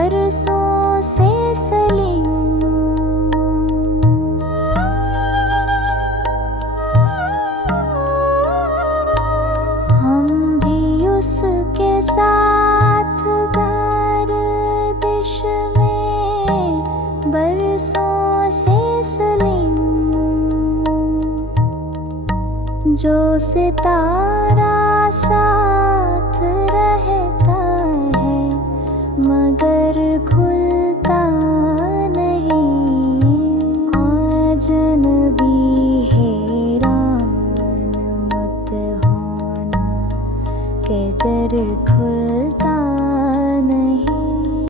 बरसों से सलीम। हम भी उसके साथ गर्दिश में बरसों से सलीम। जो सितारा साथ रहता है मगर खुलता